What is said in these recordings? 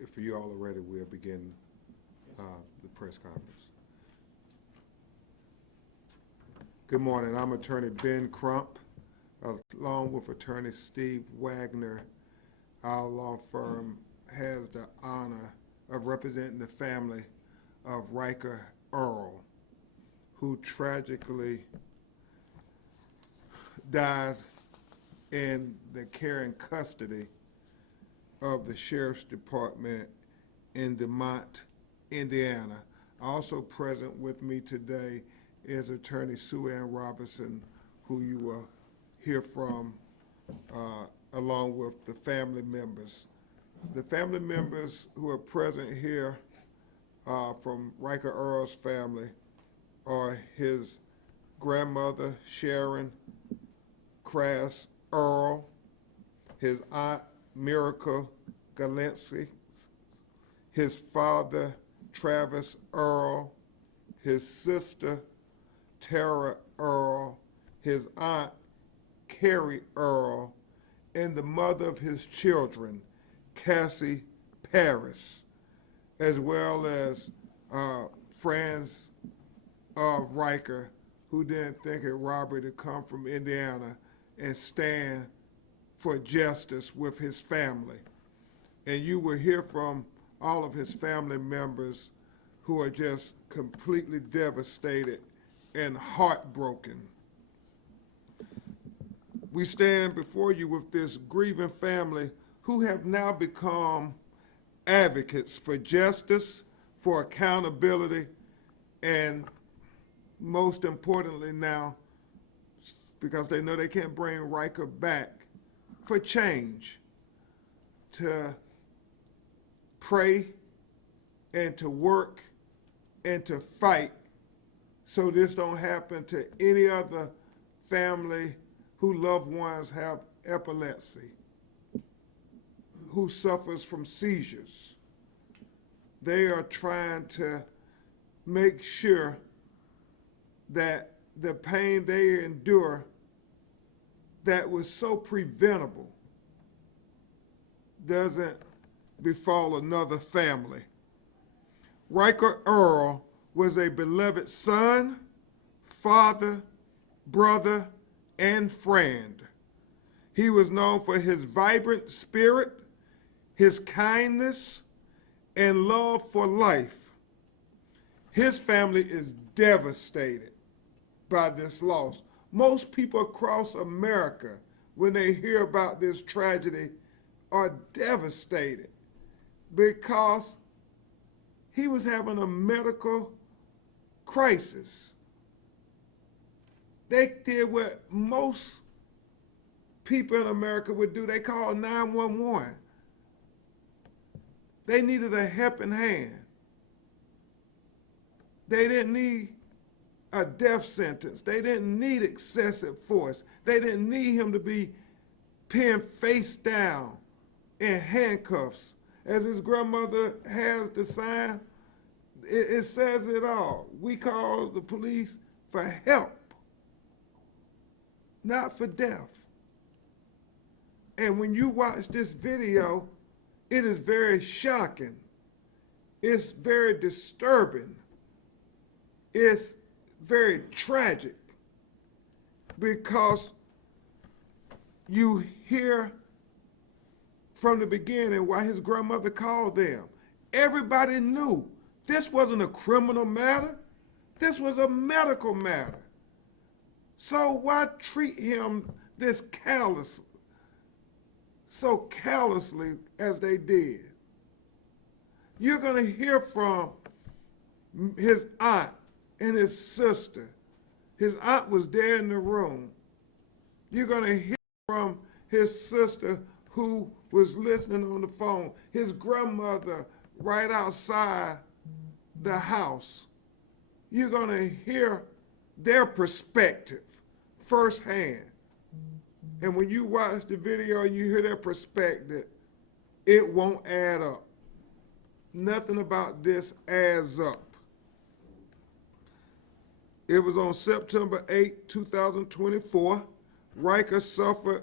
If you all are ready, we'll begin the press conference. Good morning. I'm Attorney Ben Crump, along with Attorney Steve Wagner. Our law firm has the honor of representing the family of Rhyker Earl, who tragically died in the care and custody of the Sheriff's Department in Demotte, Indiana. Also present with me today is Attorney Sue Ann Robinson, who you will hear from along with the family members. The family members who are present here from Rhyker Earl's family are his grandmother, Sharon Crass Earl, his aunt, Miracle Galinsky, his father, Travis Earl, his sister, Tara Earl, his aunt, Carrie Earl, and the mother of his children, Cassie Paris, as well as friends of Riker who didn't think it robbery to come from Indiana and stand for justice with his family. And you will hear from all of his family members who are just completely devastated and heartbroken. We stand before you with this grieving family who have now become advocates for justice, for accountability, and most importantly now, because they know they can't bring Riker back, for change, to pray and to work and to fight so this don't happen to any other family whose loved ones have epilepsy, who suffers from seizures. They are trying to make sure that the pain they endure that was so preventable doesn't befall another family. Rhyker Earl was a beloved son, father, brother, and friend. He was known for his vibrant spirit, his kindness, and love for life. His family is devastated by this loss. Most people across America, when they hear about this tragedy, are devastated because he was having a medical crisis. They did what most people in America would do. They called 911. They needed a helping hand. They didn't need a death sentence. They didn't need excessive force. They didn't need him to be pinned face down in handcuffs. As his grandmother has the sign, it says it all. We call the police for help, not for death. And when you watch this video, it is very shocking. It's very disturbing. It's very tragic because you hear from the beginning why his grandmother called them. Everybody knew this wasn't a criminal matter. This was a medical matter. So why treat him this so callously as they did? You're going to hear from his aunt and his sister. His aunt was there in the room. You're going to hear from his sister who was listening on the phone, his grandmother right outside the house. You're going to hear their perspective firsthand. And when you watch the video and you hear their perspective, it won't add up. Nothing about this adds up. It was on September 8, 2024. Riker suffered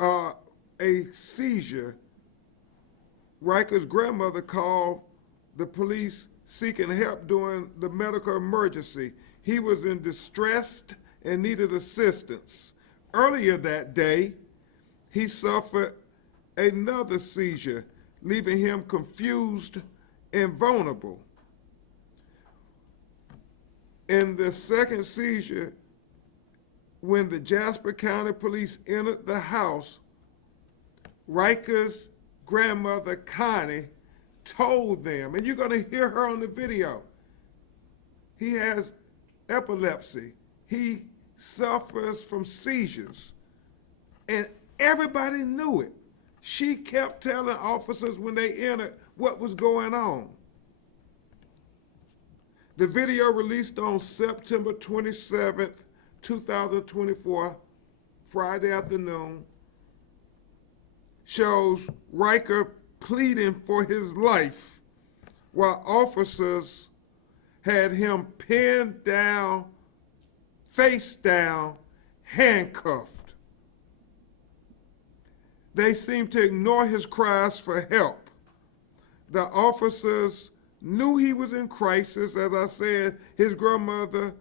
a seizure Riker's grandmother called the police seeking help during the medical emergency. He was in distress and needed assistance. Earlier that day, he suffered another seizure, leaving him confused and vulnerable. In the second seizure, when the Jasper County Police entered the house, Riker's grandmother, Connie, told them, and you're going to hear her on the video, he has epilepsy. He suffers from seizures. And everybody knew it. She kept telling officers when they entered what was going on. The video released on September 27th, 2024, Friday afternoon, shows Riker pleading for his life while officers had him pinned down, face down, handcuffed. They seemed to ignore his cries for help. The officers knew he was in crisis. As I said, his grandmother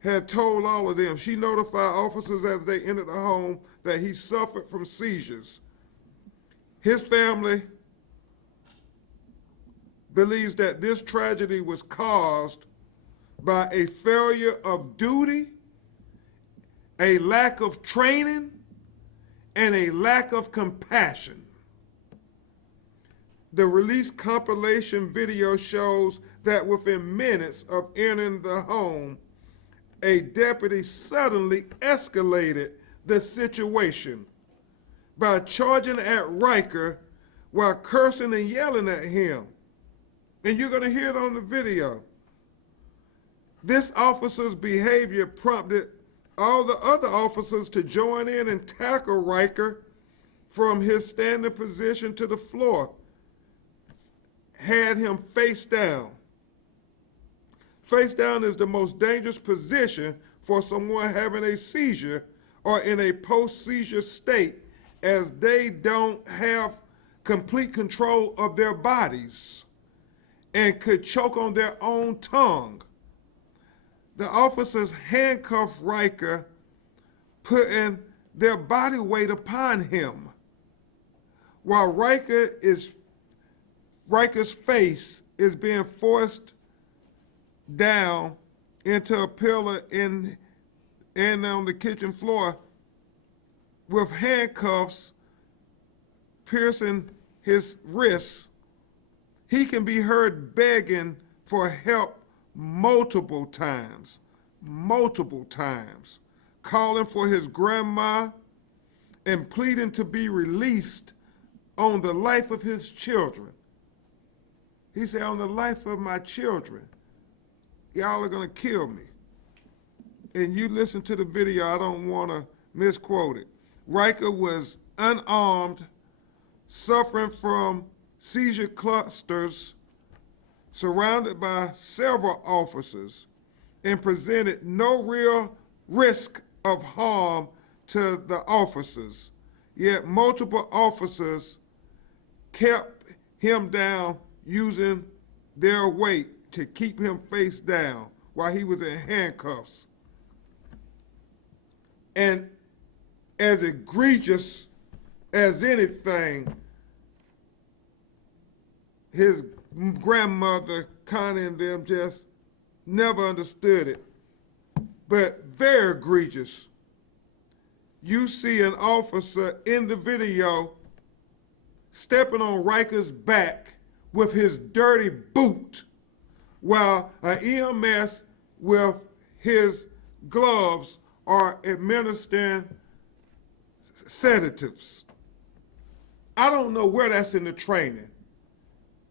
had told all of them. She notified officers as they entered the home that he suffered from seizures. His family believes that this tragedy was caused by a failure of duty, a lack of training, and a lack of compassion. The released compilation video shows that within minutes of entering the home, a deputy suddenly escalated the situation by charging at Riker while cursing and yelling at him. And you're going to hear it on the video. This officer's behavior prompted all the other officers to join in and tackle Riker from his standing position to the floor, had him face down. Face down is the most dangerous position for someone having a seizure or in a post-seizure state, as they don't have complete control of their bodies and could choke on their own tongue. The officers handcuffed Riker, putting their body weight upon him, while Riker's face is being forced down into a pillar and on the kitchen floor with handcuffs piercing his wrists. He can be heard begging for help multiple times, calling for his grandma and pleading to be released on the life of his children. He said, on the life of my children, y'all are gonna kill me. And you listen to the video, I don't wanna misquote it. Riker was unarmed, suffering from seizure clusters, surrounded by several officers, and presented no real risk of harm to the officers. Yet multiple officers kept him down using their weight to keep him face down while he was in handcuffs. And as egregious as anything, his grandmother, Connie, and them just never understood it. But very egregious. You see an officer in the video stepping on Riker's back with his dirty boot, while an EMS with his gloves are administering sedatives. I don't know where that's in the training,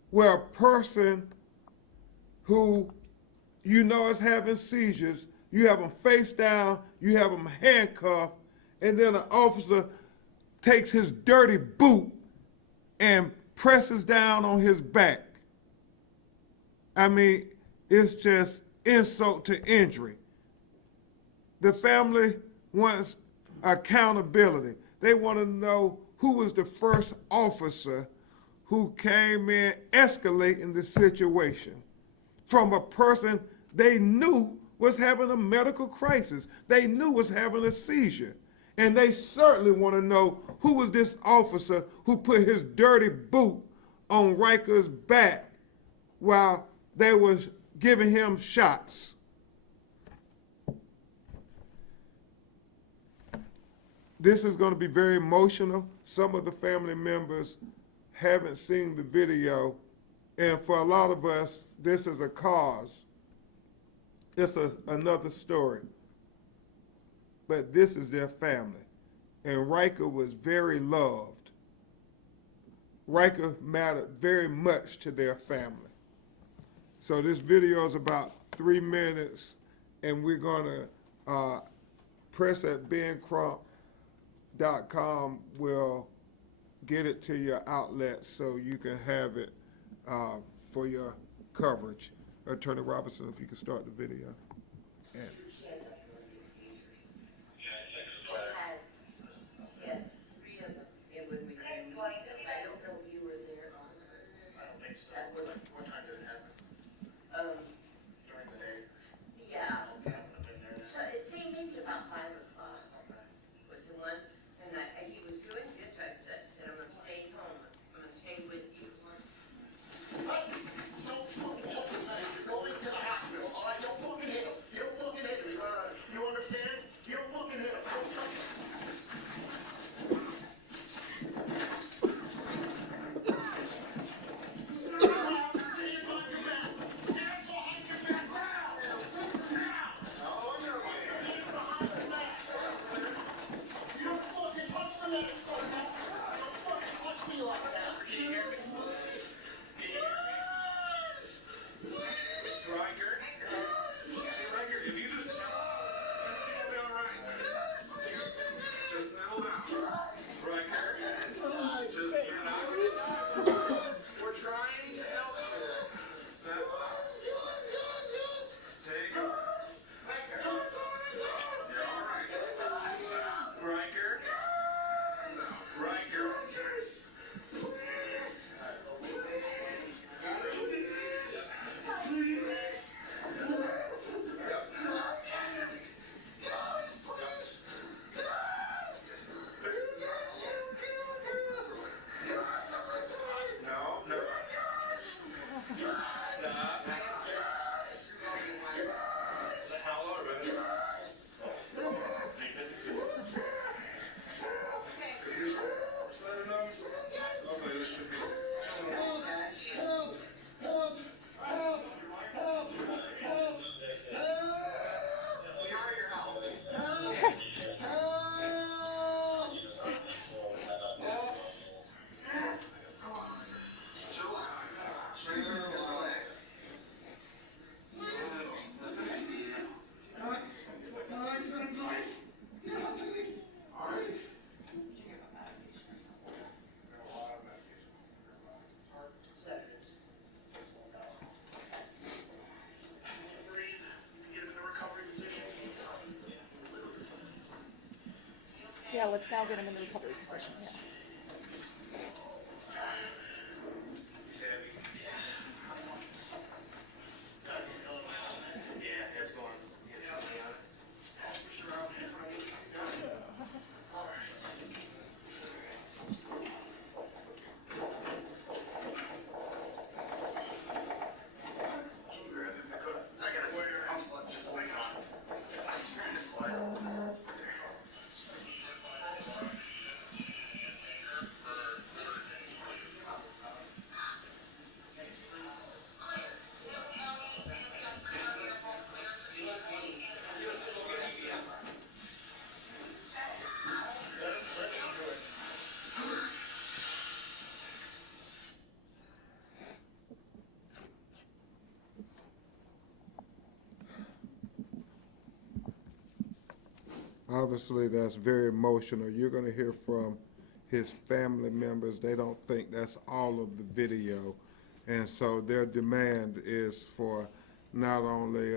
where a person who you know is having seizures, you have them face down, you have them handcuffed, and then an officer takes his dirty boot and presses down on his back. I mean, it's just insult to injury. The family wants accountability. They want to know who was the first officer who came in escalating the situation from a person they knew was having a medical crisis. They knew was having a seizure. And they certainly want to know who was this officer who put his dirty boot on Riker's back while they was giving him shots. This is going to be very emotional. Some of the family members haven't seen the video, and for a lot of us, this is a cause. It's another story. But this is their family. And Riker was very loved. Riker mattered very much to their family. So this video is about 3 minutes, and we're going to press at BenCrump.com will get it to your outlet so you can have it for your coverage. Attorney Robinson, if you could start the video. She has epileptic seizures. She had 3 of them when we were in Newfield. I don't know if you were there on I don't think so. that one. What time did it happen? During the day? Yeah. Okay, I wouldn't have been there. So it seemed maybe about 5 o'clock was the one, and he was doing good, so I said, I'm gonna stay home. I'm gonna stay with you. What? Don't fucking touch him, man. You're going to the hospital, all right? Don't fucking hit him. You don't fucking hit him. You understand? You don't fucking hit him. Don't touch him. Riker, if you just... You'll be all right. Just settle down. Riker, just, you're not gonna die. We're trying to help you. Settle down. Stay calm. Riker. You're all right. Riker. Riker. Yeah, let's now get him in the recovery position. Yeah. Obviously, that's very emotional. You're going to hear from his family members. They don't think that's all of the video. And so their demand is for not only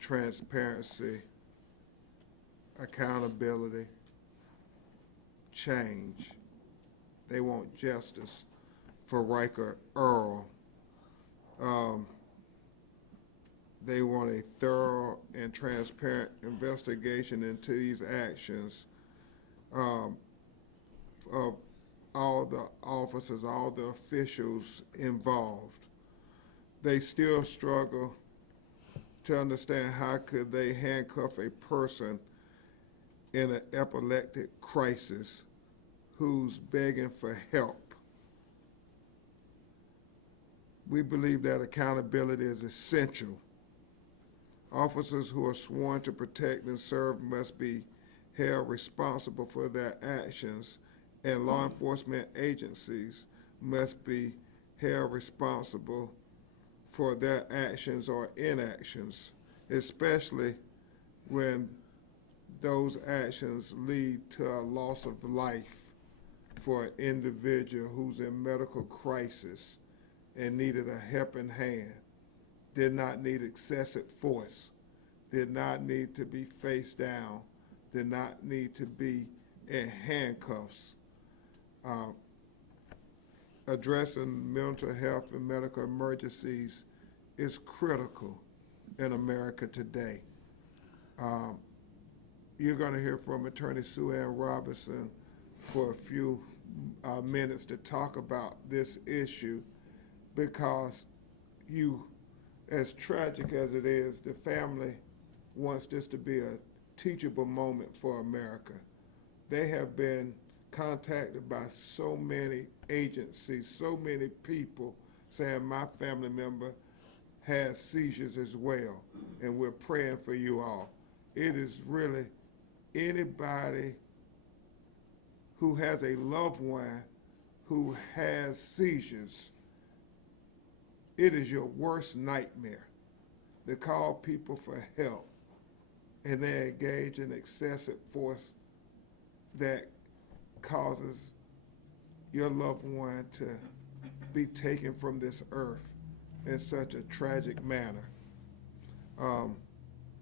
transparency, accountability, change. They want justice for Rhyker Earl. They want a thorough and transparent investigation into these actions of all the officers, all the officials involved. They still struggle to understand how could they handcuff a person in an epileptic crisis who's begging for help. We believe that accountability is essential. Officers who are sworn to protect and serve must be held responsible for their actions, and law enforcement agencies must be held responsible for their actions or inactions, especially when those actions lead to a loss of life for an individual who's in medical crisis and needed a helping hand, did not need excessive force, did not need to be face down, did not need to be in handcuffs. Addressing mental health and medical emergencies is critical in America today. You're going to hear from Attorney Sue Ann Robinson for a few minutes to talk about this issue, because as tragic as it is, the family wants this to be a teachable moment for America. They have been contacted by so many agencies, so many people saying my family member has seizures as well, and we're praying for you all. It is really anybody who has a loved one who has seizures, it is your worst nightmare to call people for help and they engage in excessive force that causes your loved one to be taken from this earth in such a tragic manner.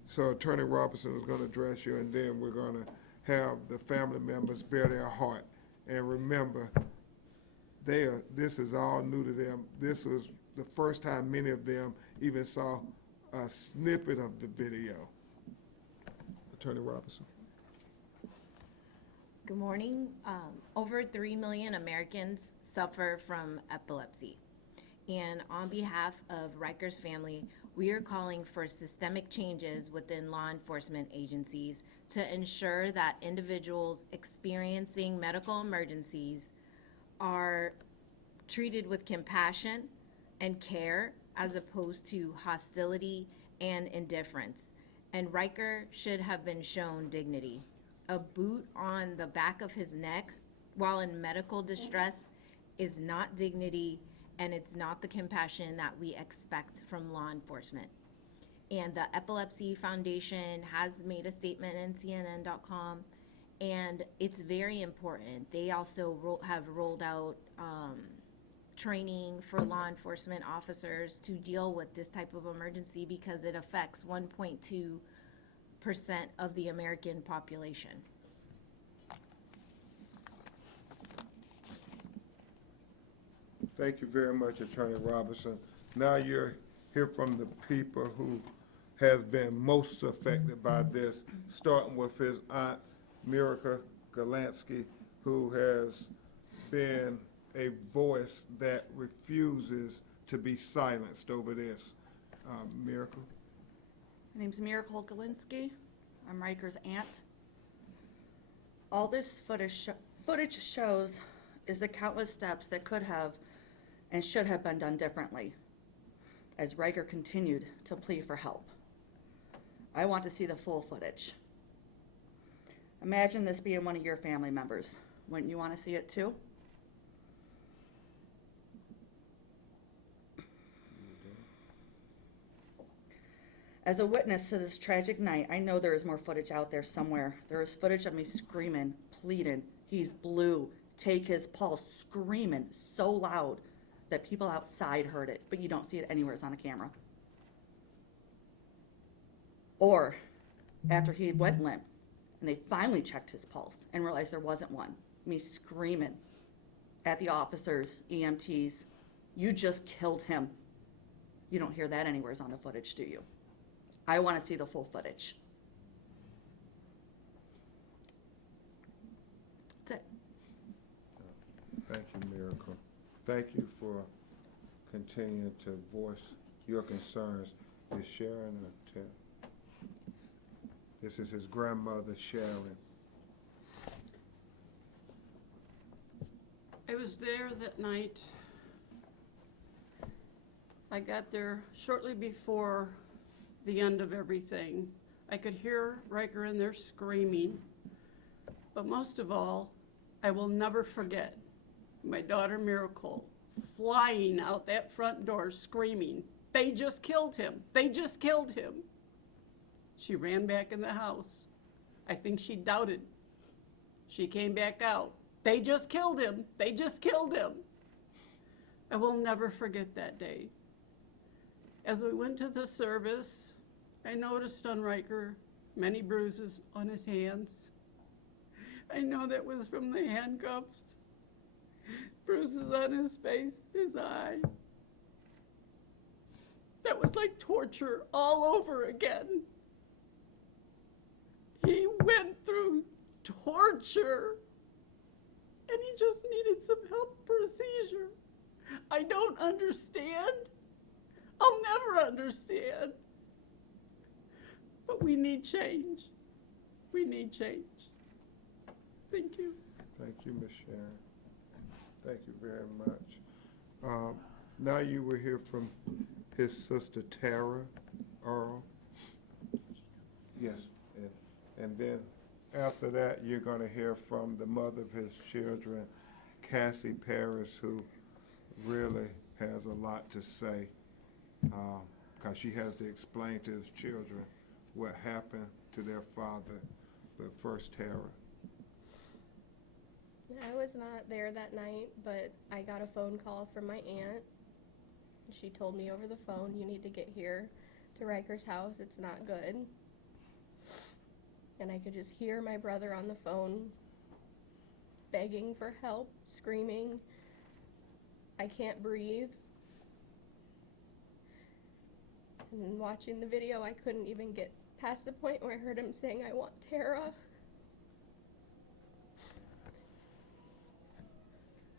So Attorney Robinson is going to address you, and then we're going to have the family members bear their heart. And remember, this is all new to them. This was the first time many of them even saw a snippet of the video. Attorney Robinson. Good morning. Over 3 million Americans suffer from epilepsy. And on behalf of Riker's family, we are calling for systemic changes within law enforcement agencies to ensure that individuals experiencing medical emergencies are treated with compassion and care as opposed to hostility and indifference. And Riker should have been shown dignity. A boot on the back of his neck while in medical distress is not dignity, and it's not the compassion that we expect from law enforcement. And the Epilepsy Foundation has made a statement in CNN.com, and it's very important. They also have rolled out training for law enforcement officers to deal with this type of emergency because it affects 1.2% of the American population. Thank you very much, Attorney Robinson. Now you're here from the people who have been most affected by this, starting with his aunt, Miracle Galansky, who has been a voice that refuses to be silenced over this. Miracle? My name's Miracle Galinsky. I'm Riker's aunt. All this footage shows is the countless steps that could have and should have been done differently as Riker continued to plead for help. I want to see the full footage. Imagine this being one of your family members. Wouldn't you want to see it too? As a witness to this tragic night, I know there is more footage out there somewhere. There is footage of me screaming, pleading, he's blue, take his pulse, screaming so loud that people outside heard it, but you don't see it anywhere, it's on a camera. Or after he went limp and they finally checked his pulse and realized there wasn't one, me screaming at the officers, EMTs, "You just killed him." You don't hear that anywhere on the footage, do you? I want to see the full footage. That's it. Thank you, Miracle. Thank you for continuing to voice your concerns. Is Sharon or Tim? This is his grandmother, Sharon. I was there that night. I got there shortly before the end of everything. I could hear Riker in there screaming. But most of all, I will never forget my daughter Miracle flying out that front door screaming, "They just killed him! They just killed him!" She ran back in the house. I think she doubted. She came back out. "They just killed him! They just killed him!" I will never forget that day. As we went to the service, I noticed on Riker many bruises on his hands. I know that was from the handcuffs. Bruises on his face, his eye. That was like torture all over again. He went through torture, and he just needed some help for a seizure. I don't understand. I'll never understand. But we need change. We need change. Thank you. Thank you, Ms. Sharon. Thank you very much. Now you will hear from his sister Tara Earl. Yes, and then after that, you're going to hear from the mother of his children, Cassie Paris, who really has a lot to say, because she has to explain to his children what happened to their father. But first, Tara. I was not there that night, but I got a phone call from my aunt. She told me over the phone, "You need to get here to Riker's house. It's not good." And I could just hear my brother on the phone begging for help, screaming, "I can't breathe." And watching the video, I couldn't even get past the point where I heard him saying, "I want Tara."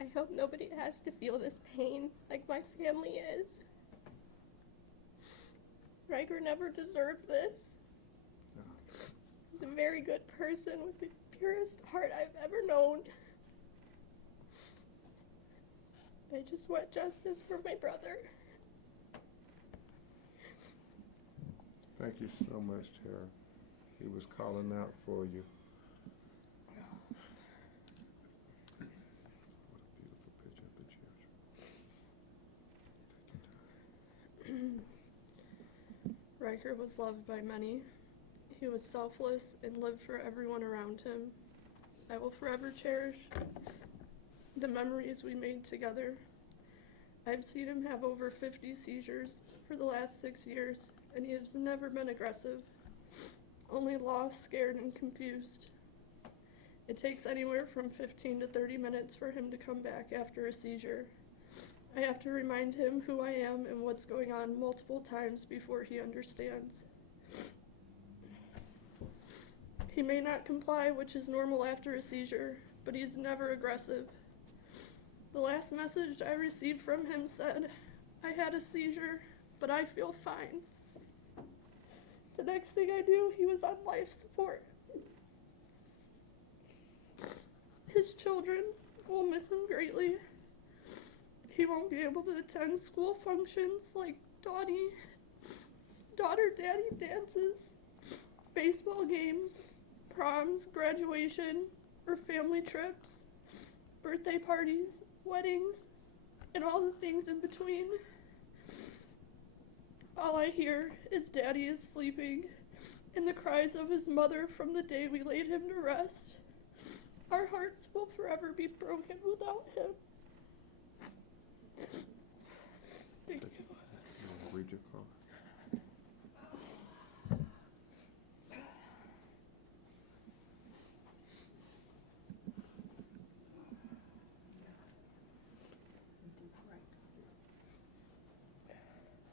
I hope nobody has to feel this pain like my family is. Riker never deserved this. No. He's a very good person with the purest heart I've ever known. I just want justice for my brother. Thank you so much, Tara. He was calling out for you. Riker was loved by many. He was selfless and lived for everyone around him. I will forever cherish the memories we made together. I've seen him have over 50 seizures for the last 6 years, and he has never been aggressive, only lost, scared, and confused. It takes anywhere from 15 to 30 minutes for him to come back after a seizure. I have to remind him who I am and what's going on multiple times before he understands. He may not comply, which is normal after a seizure, but he's never aggressive. The last message I received from him said, "I had a seizure, but I feel fine." The next thing I knew, he was on life support. His children will miss him greatly. He won't be able to attend school functions like daughter-daddy dances, baseball games, proms, graduation, or family trips, birthday parties, weddings, and all the things in between. All I hear is Daddy is sleeping and the cries of his mother from the day we laid him to rest. Our hearts will forever be broken without him. Thank you. Read your call.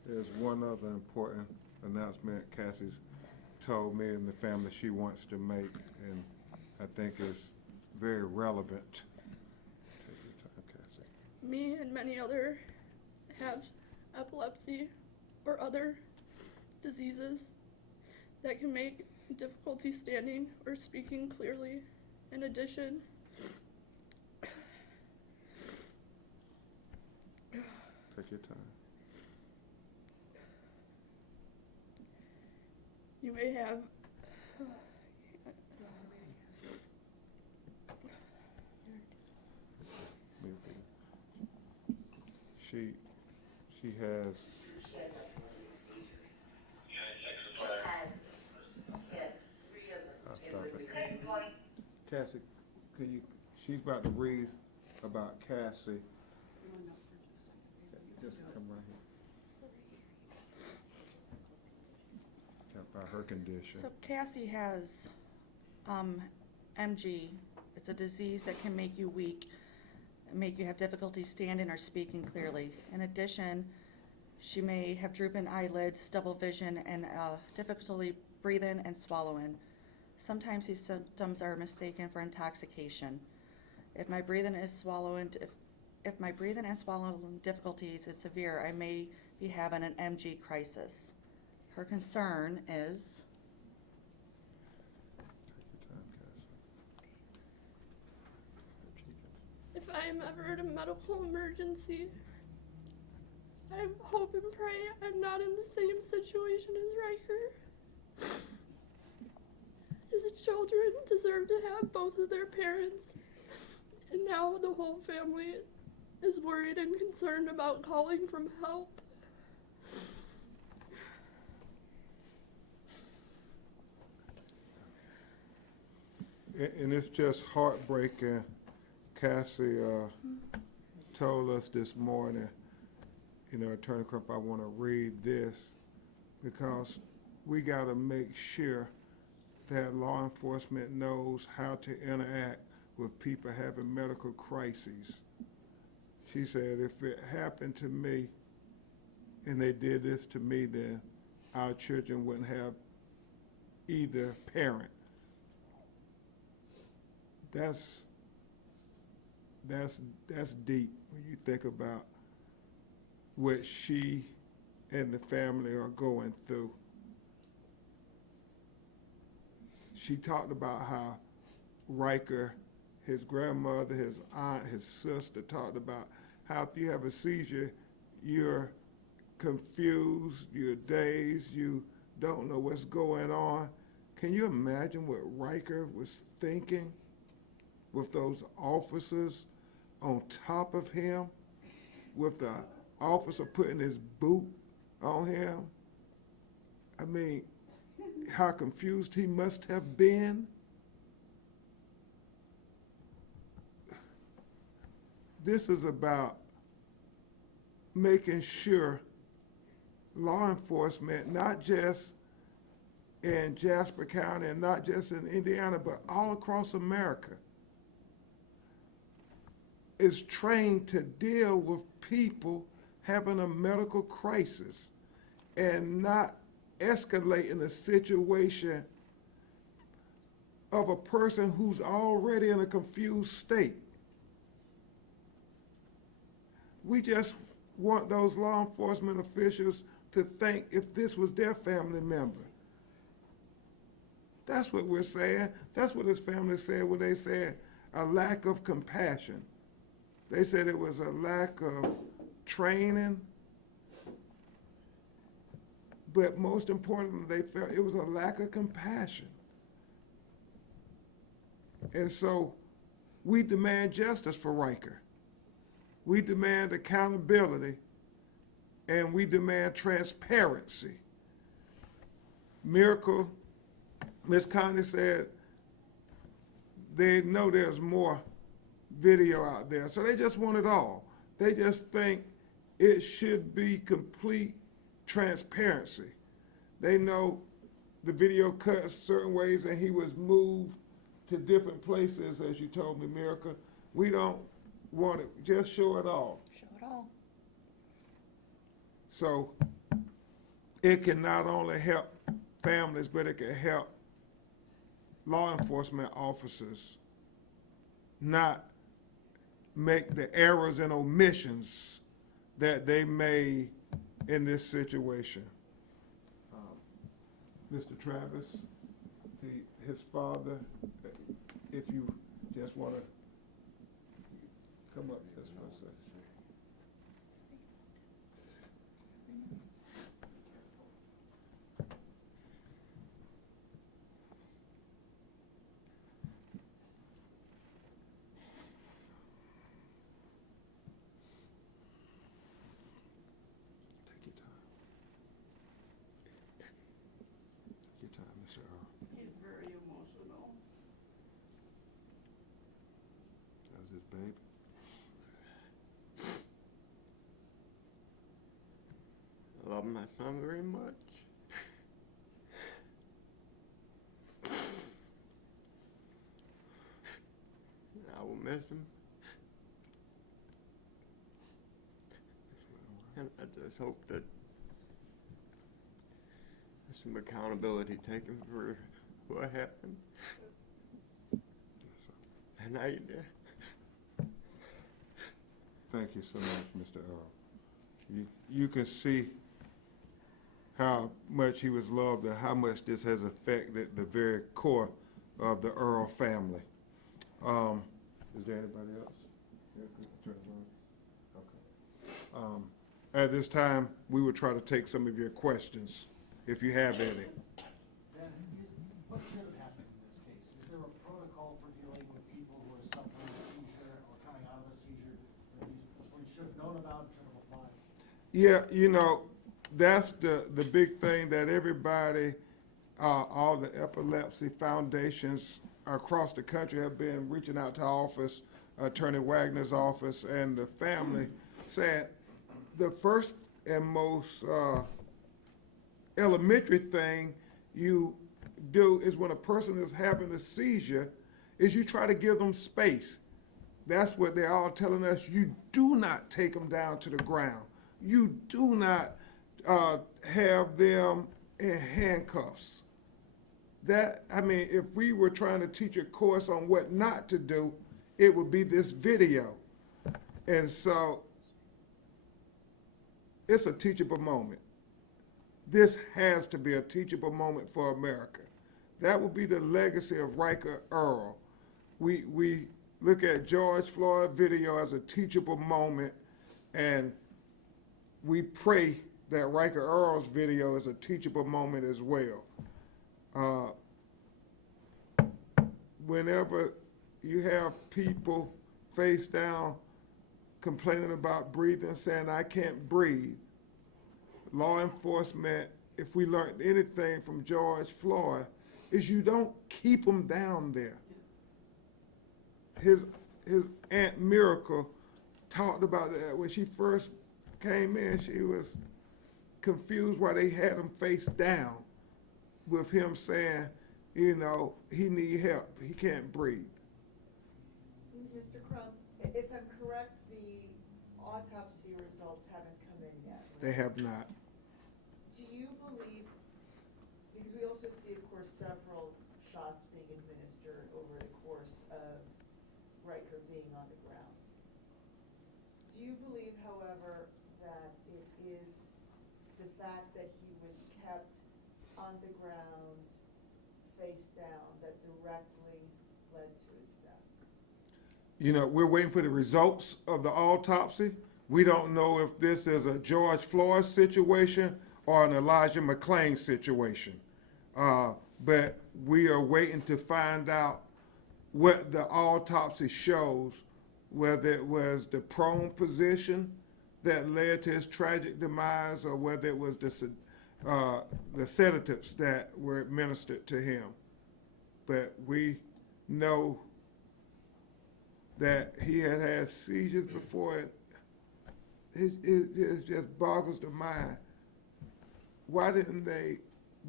There's one other important announcement Cassie's told me and the family she wants to make, and I think is very relevant. Take your time, Cassie. Me and many other have epilepsy or other diseases that can make difficulty standing or speaking clearly. In addition, Take your time. you may have She has, She has epileptic seizures. Had 3 of them. I'll and stop when it. we- Cassie, could you, she's about to read about Cassie. Just come right here. About her condition. So Cassie has MG. It's a disease that can make you weak, make you have difficulty standing or speaking clearly. In addition, she may have drooping eyelids, double vision, and difficulty breathing and swallowing. Sometimes these symptoms are mistaken for intoxication. If my breathing and swallowing difficulties is severe, I may be having an MG crisis. Her concern is Take your time, Cassie. if I am ever in a medical emergency, I hope and pray I'm not in the same situation as Riker. His children deserve to have both of their parents, and now the whole family is worried and concerned about calling for help. And it's just heartbreaking. Cassie told us this morning, you know, Attorney Crump, I want to read this because we got to make sure that law enforcement knows how to interact with people having medical crises. She said, if it happened to me and they did this to me, then our children wouldn't have either parent. That's deep when you think about what she and the family are going through. She talked about how Riker, his grandmother, his aunt, his sister talked about how if you have a seizure, you're confused, you're dazed, you don't know what's going on. Can you imagine what Riker was thinking with those officers on top of him, with the officer putting his boot on him? I mean, how confused he must have been. This is about making sure law enforcement, not just in Jasper County and not just in Indiana, but all across America, is trained to deal with people having a medical crisis and not escalating the situation of a person who's already in a confused state. We just want those law enforcement officials to think if this was their family member. That's what we're saying. That's what his family said when they said a lack of compassion. They said it was a lack of training, but most importantly, they felt it was a lack of compassion. And so we demand justice for Riker. We demand accountability, and we demand transparency. Miracle, Ms. Connie said they know there's more video out there, so they just want it all. They just think it should be complete transparency. They know the video cut certain ways and he was moved to different places, as you told me, Miracle. We don't want it, just show it all. show it all. So it can not only help families, but it can help law enforcement officers not make the errors and omissions that they made in this situation. Mr. Travis, his father, if you just want to come up just for a second. Take your time. Take your time, Mr. Earl. He's very emotional. That was his baby. I love my son very much. I will miss him. And I just hope that there's some accountability taken for what happened. And Thank you so much, Mr. Earl. You can see how much he was loved and how much this has affected the very core of the Earl family. Is there anybody else? Okay. At this time, we will try to take some of your questions, if you have any. What should have happened in this case? Is there a protocol for dealing with people who are suffering a seizure or coming out of a seizure that these police should have known about, should have applied? Yeah, you know, that's the big thing that everybody, all the epilepsy foundations across the country have been reaching out to our office, Attorney Wagner's office, and the family, saying the first and most elementary thing you do is when a person is having a seizure, is you try to give them space. That's what they're all telling us. You do not take them down to the ground. You do not have them in handcuffs. If we were trying to teach a course on what not to do, it would be this video. And so it's a teachable moment. This has to be a teachable moment for America. That will be the legacy of Rhyker Earl. We look at George Floyd video as a teachable moment, and we pray that Rhyker Earl's video is a teachable moment as well. Whenever you have people face down complaining about breathing, saying, I can't breathe, law enforcement, if we learned anything from George Floyd, is you don't keep them down there. His Aunt Miracle talked about that when she first came in. She was confused why they had him face down, with him saying, you know, he need help, he can't breathe. Mr. Crump, if I'm correct, the autopsy results haven't come in yet, right? They have not. Do you believe, because we also see, of course, several shots being administered over the course of Riker being on the ground. Do you believe, however, that it is the fact that he was kept on the ground, face down, that directly led to his death? You know, we're waiting for the results of the autopsy. We don't know if this is a George Floyd situation or an Elijah McClain situation. But we are waiting to find out what the autopsy shows, whether it was the prone position that led to his tragic demise or whether it was the sedatives that were administered to him. But we know that he had seizures before. It just boggles the mind. Why didn't they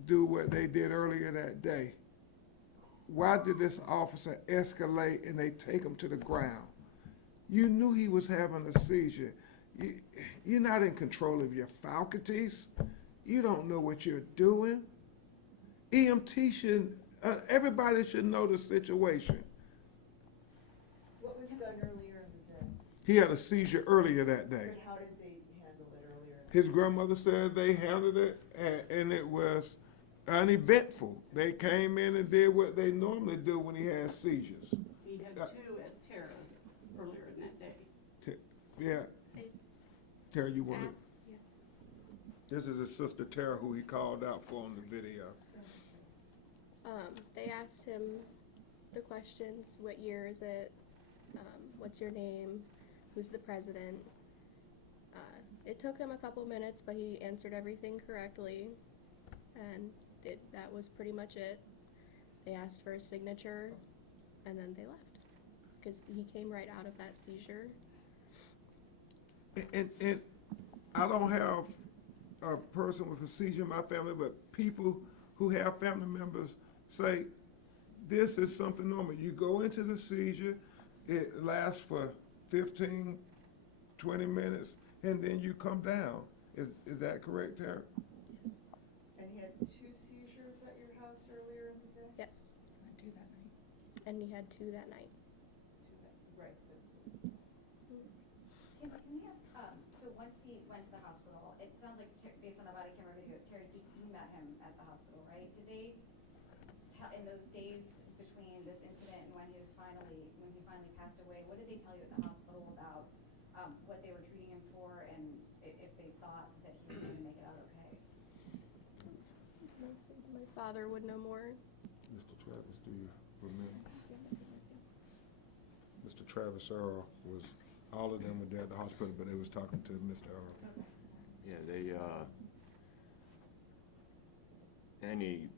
do what they did earlier that day? Why did this officer escalate and they take him to the ground? You knew he was having a seizure. You're not in control of your faculties. you don't know what you're doing. EMT should, everybody should know the situation. What was done earlier in the day? He had a seizure earlier that day. But how did they handle it earlier? His grandmother said they handled it, and it was uneventful. They came in and did what they normally do when he has seizures. He had two at Tara's earlier in that day. Yeah. Tara, you want to? Ask- yeah. This is his sister Tara, who he called out for on the video. They asked him the questions, what year is it, what's your name, who's the president. It took him a couple minutes, but he answered everything correctly, and that was pretty much it. They asked for a signature, and then they left, because he came right out of that seizure. And I don't have a person with a seizure in my family, but people who have family members say this is something normal. You go into the seizure, it lasts for 15, 20 minutes, and then you come down. Is that correct, Tara? Yes. And he had 2 seizures at your house earlier in the day? Yes. And he had 2 that night. Right, that's what it was. Can we ask, so once he went to the hospital, it sounds like based on the body camera video, Terry, you met him at the hospital, right? Did they tell, in those days between this incident and when he finally passed away, what did they tell you at the hospital about what they were treating him for and if they thought that he was going to make it out okay? My father would know more. Mr. Travis, do you remember? Mr. Travis Earl was, all of them were there at the hospital, but they was talking to Mr. Earl. Yeah, they, any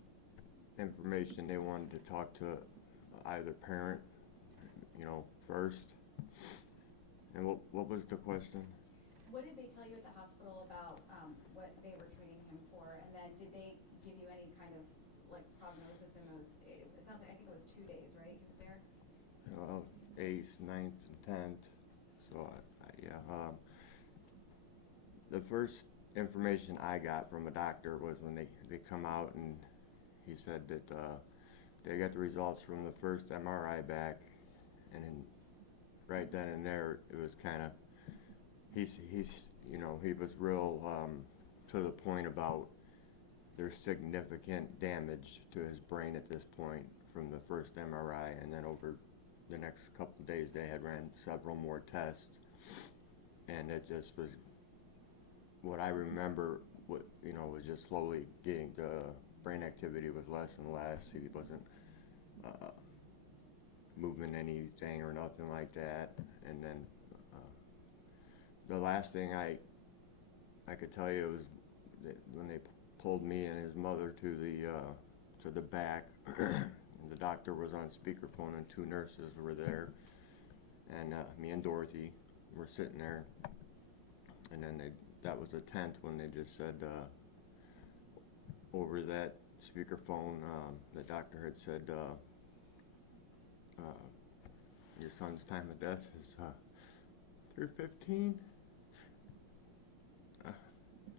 information they wanted to talk to either parent, first. And what was the question? What did they tell you at the hospital about what they were treating him for? And then did they give you any kind of like prognosis in those, it sounds like, I think it was 2 days, right? He was there? 8th, 9th, and 10th. So, the first information I got from a doctor was when they come out and he said that they got the results from the first MRI back, and then right then and there it was kind of, he was real to the point about there's significant damage to his brain at this point from the first MRI, and then over the next couple of days they had ran several more tests, and it just was, what I remember, was just slowly getting, the brain activity was less and less. He wasn't moving anything or nothing like that. And then the last thing I could tell you was that when they pulled me and his mother to the back, and the doctor was on speakerphone and 2 nurses were there, and me and Dorothy were sitting there, and then that was the 10th when they just said over that speakerphone, the doctor had said your son's time of death is 3:15.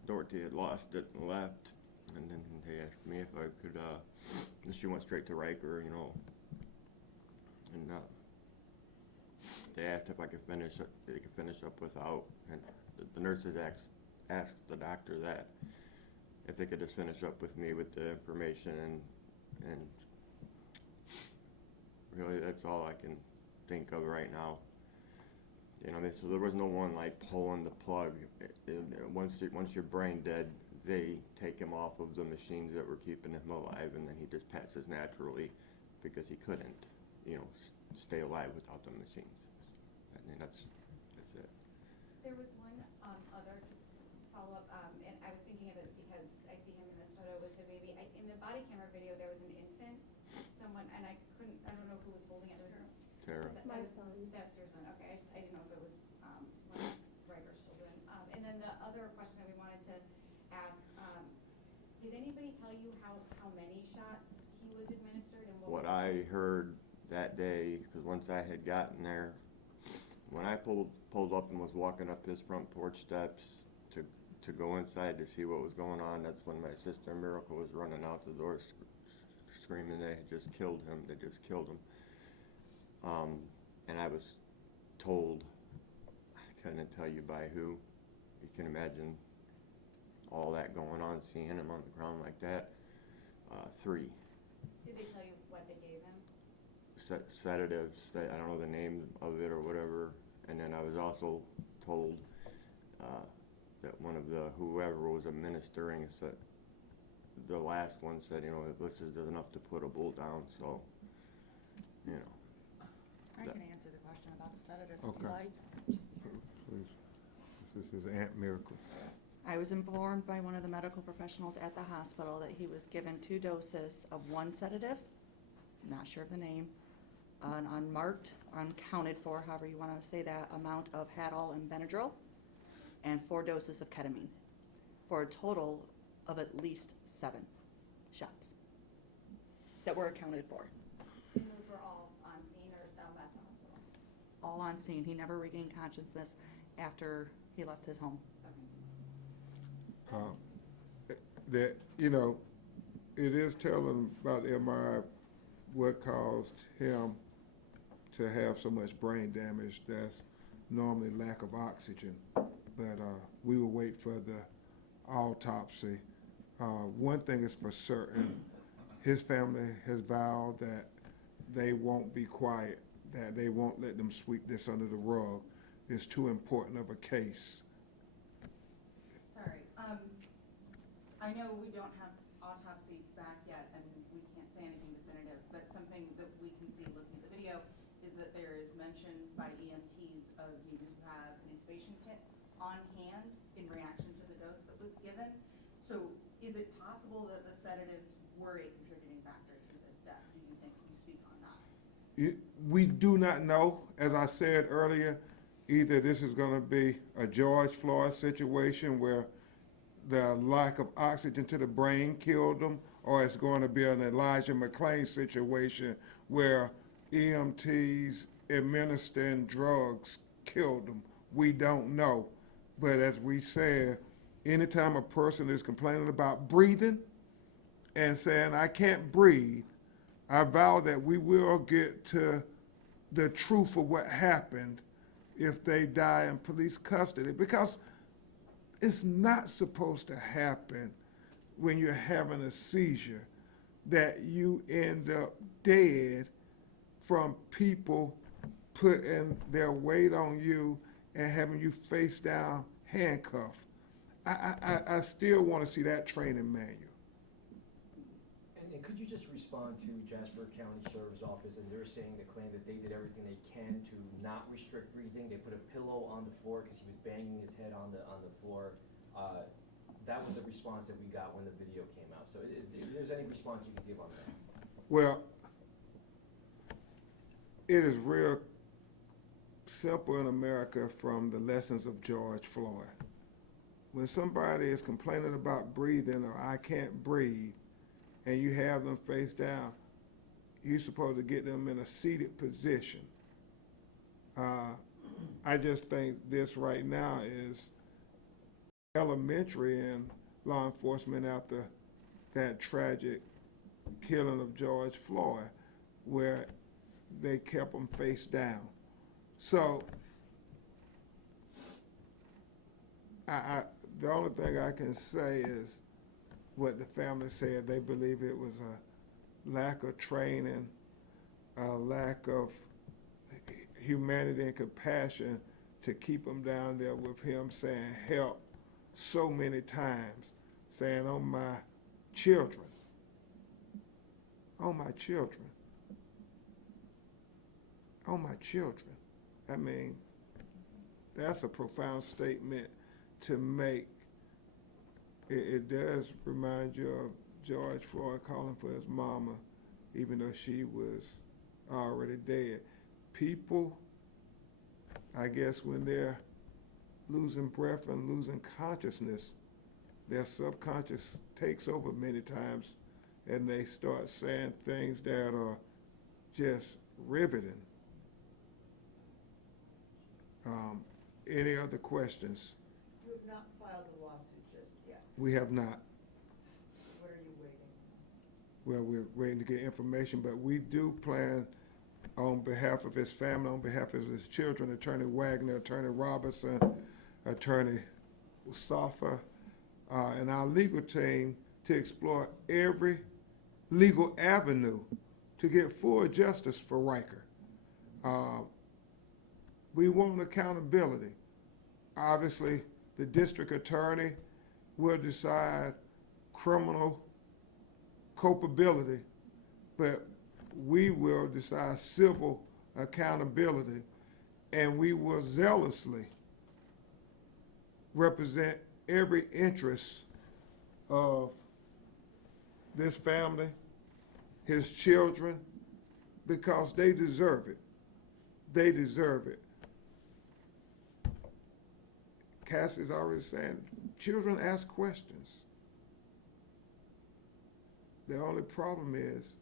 Dorothy had lost it and left, and then they asked me if I could, and she went straight to Riker, and they asked if I could finish up without, and the nurses asked the doctor that if they could just finish up with me with the information, and really that's all I can think of right now. So there was no one like pulling the plug. Once your brain dead, they take him off of the machines that were keeping him alive, and then he just passes naturally because he couldn't, stay alive without the machines. I mean, that's it. There was one other just follow-up, and I was thinking of it because I see him in this photo with the baby. In the body camera video, there was an infant, someone, and I don't know who was holding it. Tara. My son. That's your son, okay. I didn't know if it was one of Riker's children. And then the other question that we wanted to ask, did anybody tell you how many shots he was administered and What I heard that day, because once I had gotten there, when I pulled up and was walking up his front porch steps to to go inside to see what was going on. That's when my sister Miracle was running out the door screaming they had just killed him. They just killed him. And I was told, I couldn't tell you by who. You can imagine all that going on, seeing him on the ground like that. 3 Did they tell you what they gave him? sedatives. I don't know the name of it or whatever. And then I was also told that one of whoever was administering said, the last one said, you know, this is enough to put a bull down. So, you know. I can answer the question about the sedatives if you Okay. like. Please. This is Aunt Miracle. I was informed by one of the medical professionals at the hospital that he was given 2 doses of 1 sedative, not sure of the name, an unmarked, uncounted for, however you want to say that, amount of Hadol and Benadryl, and 4 doses of ketamine, for a total of at least 7 shots that were accounted for. And those were all on scene or south at the hospital? All on scene. He never regained consciousness after he left his home. That, you know, it is telling about the MRI what caused him to have so much brain damage. That's normally lack of oxygen. But we will wait for the autopsy. One thing is for certain, his family has vowed that they won't be quiet, that they won't let them sweep this under the rug. It's too important of a case. Sorry, I know we don't have autopsy back yet, and we can't say anything definitive, but something that we can see looking at the video is that there is mention by EMTs of you who have an intubation kit on hand in reaction to the dose that was given. So is it possible that the sedatives were a contributing factor to this death? Do you think? Can you speak on that? We do not know. As I said earlier, either this is going to be a George Floyd situation where the lack of oxygen to the brain killed him, or it's going to be an Elijah McClain situation where EMTs administering drugs killed him. We don't know. But as we said, anytime a person is complaining about breathing and saying, I can't breathe, I vow that we will get to the truth of what happened if they die in police custody, because it's not supposed to happen when you're having a seizure, that you end up dead from people putting their weight on you and having you face down handcuffed. I still want to see that training manual. And could you just respond to Jasper County Sheriff's Office, and they're saying, they claim that they did everything they can to not restrict breathing. They put a pillow on the floor because he was banging his head on the floor. That was the response that we got when the video came out. So if there's any response you could give on that. Well, it is real simple in America from the lessons of George Floyd. When somebody is complaining about breathing or I can't breathe, and you have them face down, you're supposed to get them in a seated position. I just think this right now is elementary in law enforcement after that tragic killing of George Floyd, where they kept him face down. So the only thing I can say is what the family said. They believe it was a lack of training, a lack of humanity and compassion to keep him down there with him saying help so many times, saying, oh, my children, oh, my children, oh, my children. I mean, that's a profound statement to make. It does remind you of George Floyd calling for his mama, even though she was already dead. People, I guess, when they're losing breath and losing consciousness, their subconscious takes over many times, and they start saying things that are just riveting. Any other questions? You have not filed a lawsuit just yet. We have not. What are you waiting? Well, we're waiting to get information, but we do plan on behalf of his family, on behalf of his children, Attorney Wagner, Attorney Robertson, Attorney Safa, and our legal team to explore every legal avenue to get full justice for Riker. We want accountability. Obviously, the district attorney will decide criminal culpability, but we will decide civil accountability, and we will zealously represent every interest of this family, his children, because they deserve it. They deserve it. Cassie's already saying, children ask questions. The only problem is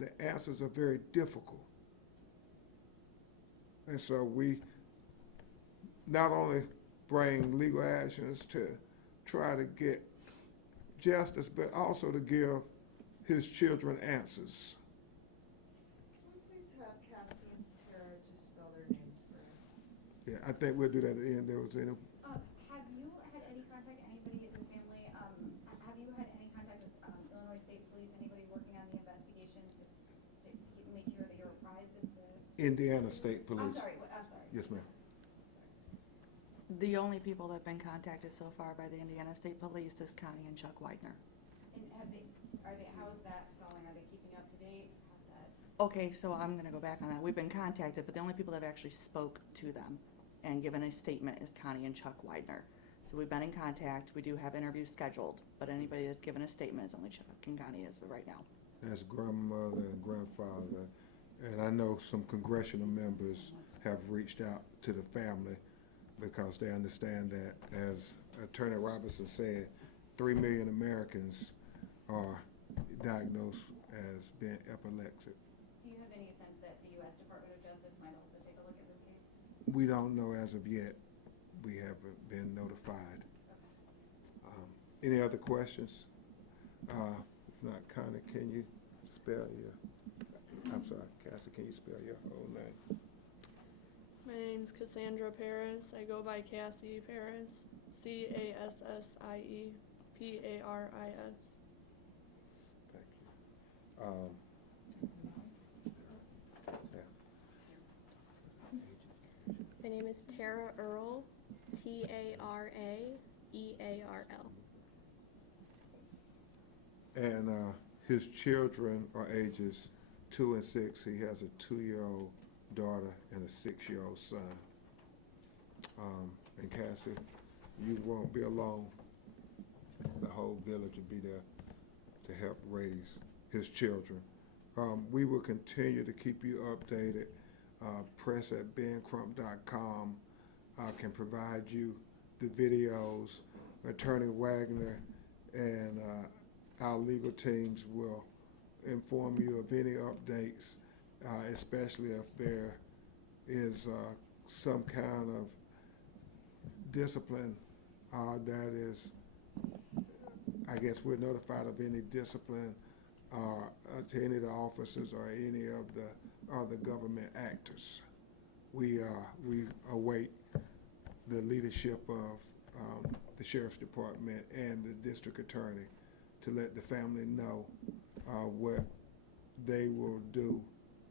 the answers are very difficult. And so we not only bring legal actions to try to get justice, but also to give his children answers. Can we please have Cassie and Tara just spell their names for me? Yeah, I think we'll do that at the end. There was any. Have you had any contact, anybody in the family, have you had any contact with Illinois State Police, anybody working on the investigation to make sure that you're apprised of the? Indiana State Police. I'm sorry. Yes, ma'am. The only people that have been contacted so far by the Indiana State Police is Connie and Chuck Widener. And how is that going? Are they keeping up to date? How's that? Okay, so I'm gonna go back on that. We've been contacted, but the only people that have actually spoke to them and given a statement is Connie and Chuck Widener. So we've been in contact. We do have interviews scheduled, but anybody that's given a statement is only Chuck and Connie as of right now. That's grandmother and grandfather. And I know some congressional members have reached out to the family because they understand that, as Attorney Robertson said, 3 million Americans are diagnosed as being epileptic. Do you have any sense that the U.S. Department of Justice might also take a look at this case? We don't know as of yet. We haven't been notified. Any other questions? If not, Connie, can you spell your, I'm sorry, Cassie, can you spell your whole name? My name's Cassandra Paris. I go by Cassie Paris. Cassie Paris. Thank you. My name is Tara Earl, Taraearl. And his children are ages 2 and 6. He has a 2-year-old daughter and a 6-year-old son. And Cassie, you won't be alone. The whole village will be there to help raise his children. We will continue to keep you updated. Press@bencrump.com can provide you the videos. Attorney Wagner and our legal teams will inform you of any updates, especially if there is some kind of discipline that is, I guess we're notified of any discipline to any of the officers or any of the other government actors. We await the leadership of the Sheriff's Department and the District Attorney to let the family know what they will do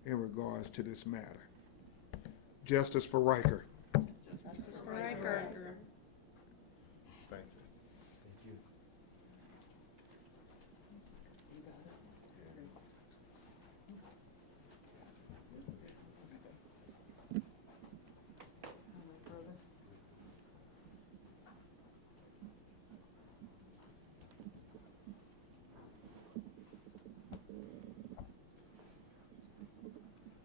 in regards to this matter. Justice for Riker. Justice for Riker.